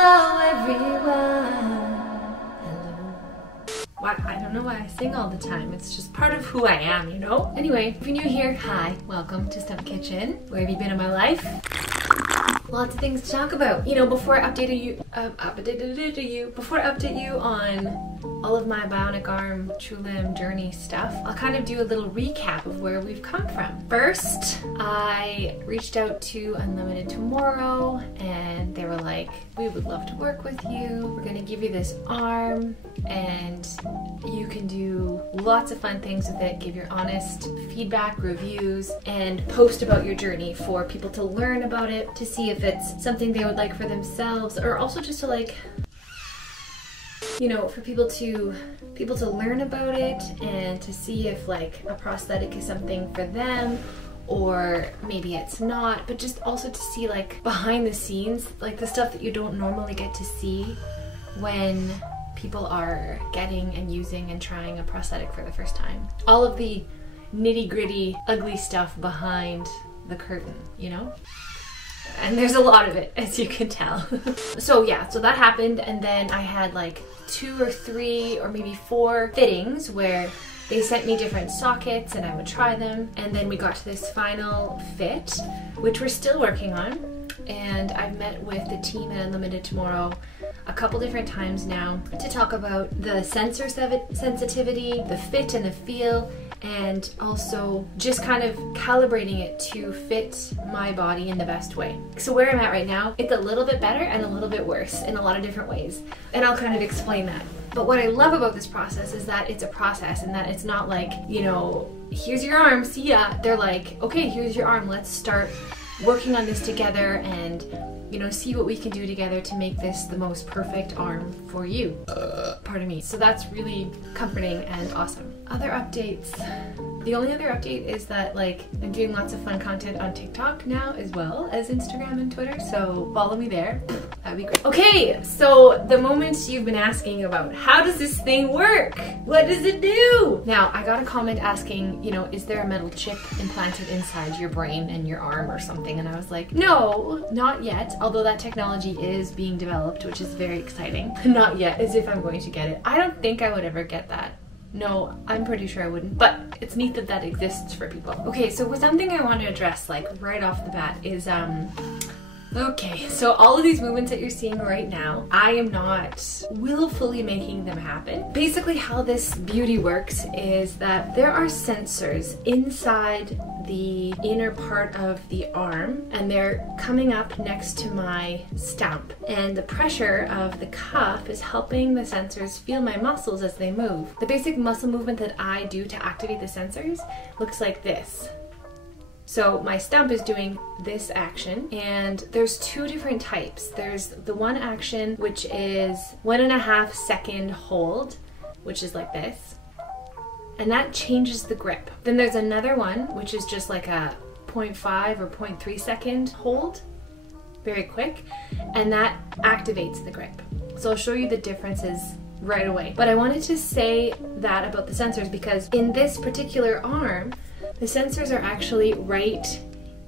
Hello everyone. Hello. What? I don't know why I sing all the time. It's just part of who I am, you know? Anyway, if you're new here, hi. Welcome to Stump Kitchen. Where have you been in my life? Lots of things to talk about. You know, before I update you on all of my bionic arm true limb journey stuff, I'll kind of do a little recap of where we've come from. First, I reached out to Unlimited Tomorrow and they were like, we would love to work with you. We're gonna give you this arm and you can do lots of fun things with it, give your honest feedback, reviews, and post about your journey for people to learn about it, to see if it's something they would like for themselves, or also just to like, you know, for people to learn about it and to see if like a prosthetic is something for them or maybe it's not, but just also to see like behind the scenes, like the stuff that you don't normally get to see when people are getting and using and trying a prosthetic for the first time. All of the nitty-gritty, ugly stuff behind the curtain, you know? And there's a lot of it, as you can tell. So yeah, so that happened, and then I had like 2 or 3 or maybe 4 fittings where they sent me different sockets and I would try them, and then we got to this final fit, which we're still working on. And I've met with the team at Unlimited Tomorrow a couple different times now to talk about the sensor sensitivity, the fit and the feel, and also just kind of calibrating it to fit my body in the best way. So where I'm at right now, it's a little bit better and a little bit worse in a lot of different ways. And I'll kind of explain that. But what I love about this process is that it's a process and that it's not like, you know, here's your arm, see ya. They're like, okay, here's your arm, let's start working on this together and, you know, see what we can do together to make this the most perfect arm for you. Pardon me. So that's really comforting and awesome. Other updates. The only other update is that like I'm doing lots of fun content on TikTok now as well as Instagram and Twitter, so follow me there. That'd be great. Okay, so the moment you've been asking about, how does this thing work? What does it do? Now, I got a comment asking, you know, is there a metal chip implanted inside your brain and your arm or something? And I was like, no, not yet. Although that technology is being developed, which is very exciting. Not yet, as if I'm going to get it. I don't think I would ever get that. No, I'm pretty sure I wouldn't, but it's neat that that exists for people. Okay, so something I want to address like right off the bat is okay, so all of these movements that you're seeing right now, I am not willfully making them happen. Basically how this beauty works is that there are sensors inside the inner part of the arm, and they're coming up next to my stump, and the pressure of the cuff is helping the sensors feel my muscles as they move. The basic muscle movement that I do to activate the sensors looks like this. So my stump is doing this action, and there's 2 different types. There's the one action, which is 1.5 second hold, which is like this, and that changes the grip. Then there's another one, which is just like a 0.5 or 0.3 second hold, very quick, and that activates the grip. So I'll show you the differences right away. But I wanted to say that about the sensors because in this particular arm, the sensors are actually right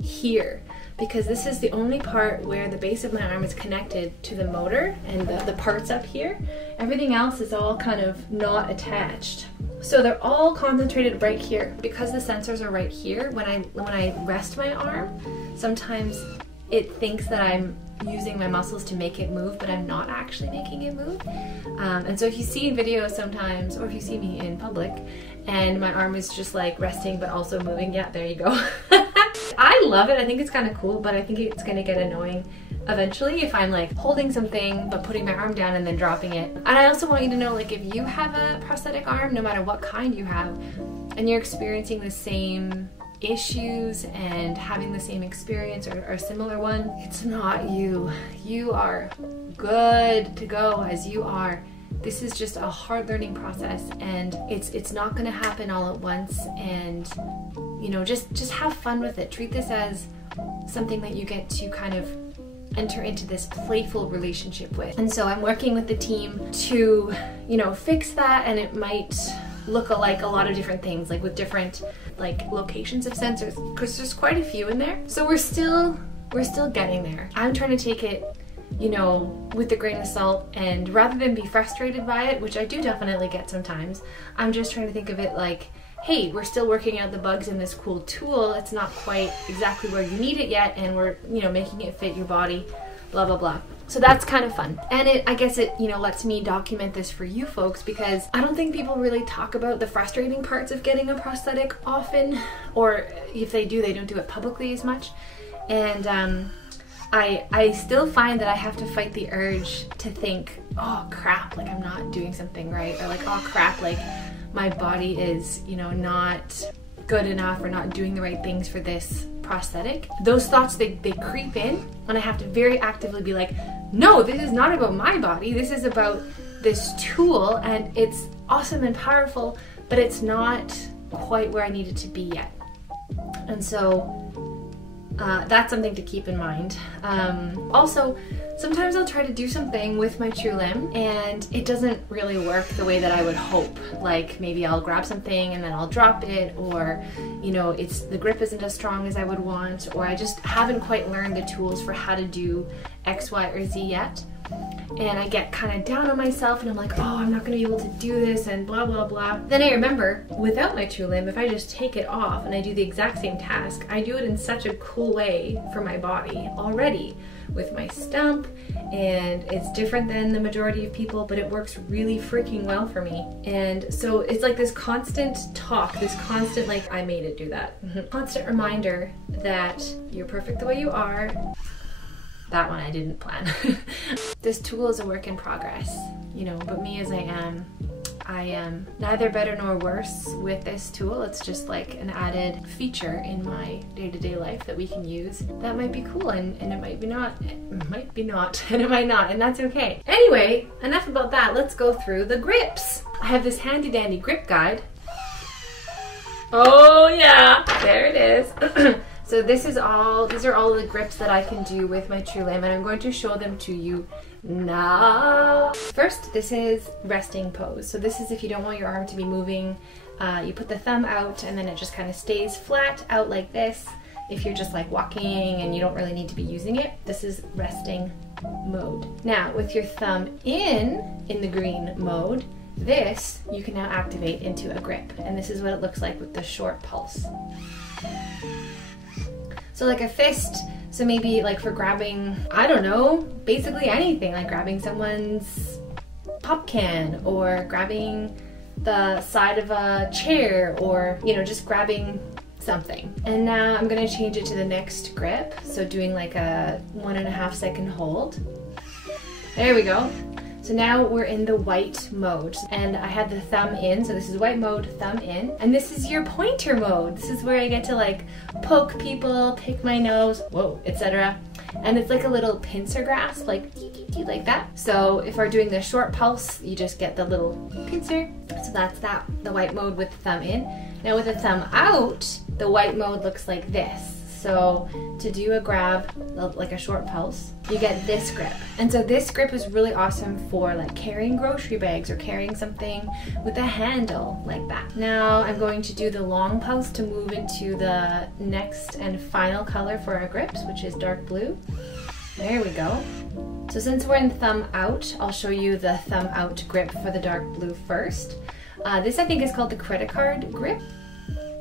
here, because this is the only part where the base of my arm is connected to the motor and the parts up here. Everything else is all kind of not attached. So they're all concentrated right here. Because the sensors are right here, when I rest my arm, sometimes it thinks that I'm using my muscles to make it move, but I'm not actually making it move. And so if you see videos sometimes, or if you see me in public, and my arm is just like resting but also moving, yeah, there you go. I love it, I think it's kind of cool, but I think it's gonna get annoying eventually if I'm like holding something but putting my arm down and then dropping it. And I also want you to know, like, if you have a prosthetic arm, no matter what kind you have, and you're experiencing the same issues and having the same experience or a similar one, it's not you. You are good to go as you are. This is just a hard learning process, and it's not going to happen all at once. And you know, just have fun with it. Treat this as something that you get to kind of enter into this playful relationship with. And so I'm working with the team to, you know, fix that, and it might look like a lot of different things, like with different like locations of sensors, because there's quite a few in there. So we're still getting there. I'm trying to take it you know, with a grain of salt, and rather than be frustrated by it, which I do definitely get sometimes, I'm just trying to think of it like, hey, we're still working out the bugs in this cool tool. It's not quite exactly where you need it yet, and we're, you know, making it fit your body, blah, blah, blah. So that's kind of fun. And I guess it, you know, lets me document this for you folks, because I don't think people really talk about the frustrating parts of getting a prosthetic often, or if they do, they don't do it publicly as much. And I still find that I have to fight the urge to think, oh crap, like I'm not doing something right, or like, oh crap, like my body is, you know, not good enough or not doing the right things for this prosthetic. Those thoughts, they creep in, and I have to very actively be like, no, this is not about my body, this is about this tool, and it's awesome and powerful, but it's not quite where I need it to be yet. And so that's something to keep in mind. Also, sometimes I'll try to do something with my true limb and it doesn't really work the way that I would hope. Like maybe I'll grab something and then I'll drop it, or you know, the grip isn't as strong as I would want, or I just haven't quite learned the tools for how to do X, Y, or Z yet. And I get kind of down on myself and I'm like, oh, I'm not gonna be able to do this and blah, blah, blah. Then I remember, without my true limb, if I just take it off and I do the exact same task, I do it in such a cool way for my body already with my stump, and it's different than the majority of people, but it works really freaking well for me. And so it's like this constant talk, this constant like, I made it do that. Constant reminder that you're perfect the way you are. That one I didn't plan. This tool is a work in progress, you know, but me as I am neither better nor worse with this tool. It's just like an added feature in my day-to-day life that we can use. That might be cool, and it might be not. It might be not, and it might not, and that's okay. Anyway, enough about that. Let's go through the grips. I have this handy-dandy grip guide. Oh yeah, there it is. So these are all the grips that I can do with my true limb, and I'm going to show them to you now. First, this is resting pose. So this is if you don't want your arm to be moving, you put the thumb out and then it just kind of stays flat out like this. If you're just like walking and you don't really need to be using it, this is resting mode. Now, with your thumb in the green mode, this you can now activate into a grip, and this is what it looks like with the short pulse. So like a fist, so maybe like for grabbing, I don't know, basically anything, like grabbing someone's pop can, or grabbing the side of a chair, or, you know, just grabbing something. And now I'm gonna change it to the next grip. So doing like a 1.5 second hold. There we go. So now we're in the white mode, and I had the thumb in, so this is white mode, thumb in, and this is your pointer mode. This is where I get to like poke people, pick my nose, whoa, etc. And it's like a little pincer grasp, like like that. So if we're doing the short pulse, you just get the little pincer. So that's that, the white mode with the thumb in. Now with the thumb out, the white mode looks like this. So to do a grab, like a short pulse, you get this grip. And so this grip is really awesome for like carrying grocery bags or carrying something with a handle like that. Now I'm going to do the long pulse to move into the next and final color for our grips, which is dark blue. There we go. So since we're in thumb out, I'll show you the thumb out grip for the dark blue first. This I think is called the credit card grip.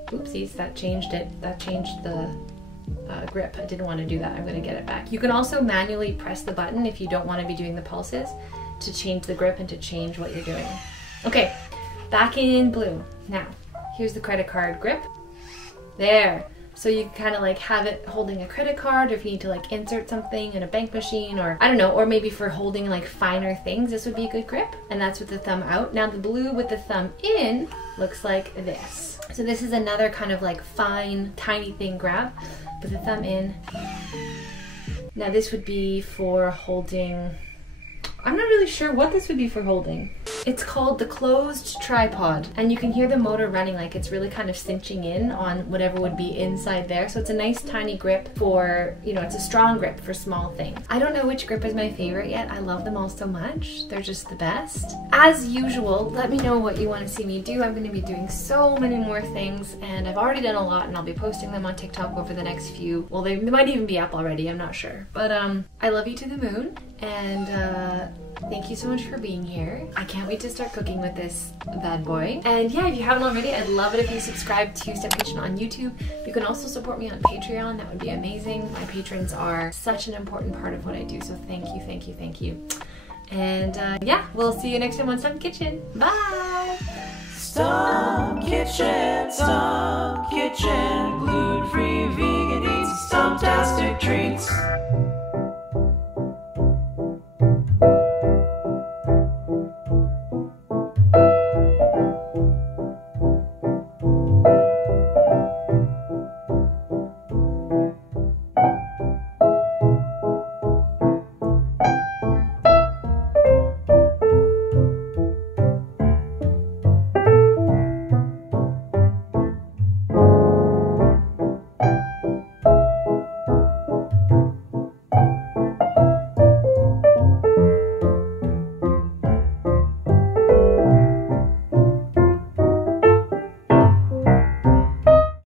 Oopsies, that changed it. That changed the grip. I didn't want to do that. I'm going to get it back. You can also manually press the button if you don't want to be doing the pulses to change the grip and to change what you're doing. Okay, back in blue. Now, here's the credit card grip. There. So you kind of like have it holding a credit card, or if you need to like insert something in a bank machine, or I don't know, or maybe for holding like finer things, this would be a good grip. And that's with the thumb out. Now the blue with the thumb in looks like this. So this is another kind of like fine, tiny thing grab with the thumb in. Now this would be for holding, I'm not really sure what this would be for holding. It's called the closed tripod, and you can hear the motor running, like it's really kind of cinching in on whatever would be inside there. So it's a nice tiny grip for, you know, it's a strong grip for small things. I don't know which grip is my favorite yet. I love them all so much. They're just the best. As usual, let me know what you want to see me do. I'm going to be doing so many more things, and I've already done a lot, and I'll be posting them on TikTok over the next few. Well, they might even be up already, I'm not sure. But I love you to the moon, and thank you so much for being here. I can't wait to start cooking with this bad boy. And yeah, if you haven't already, I'd love it if you subscribe to Step Kitchen on YouTube. You can also support me on Patreon. That would be amazing. My patrons are such an important part of what I do, so thank you, thank you, thank you. And yeah, we'll see you next time on Stump Kitchen. Bye! Stump Kitchen, gluten-free vegan eats, stumptastic treats.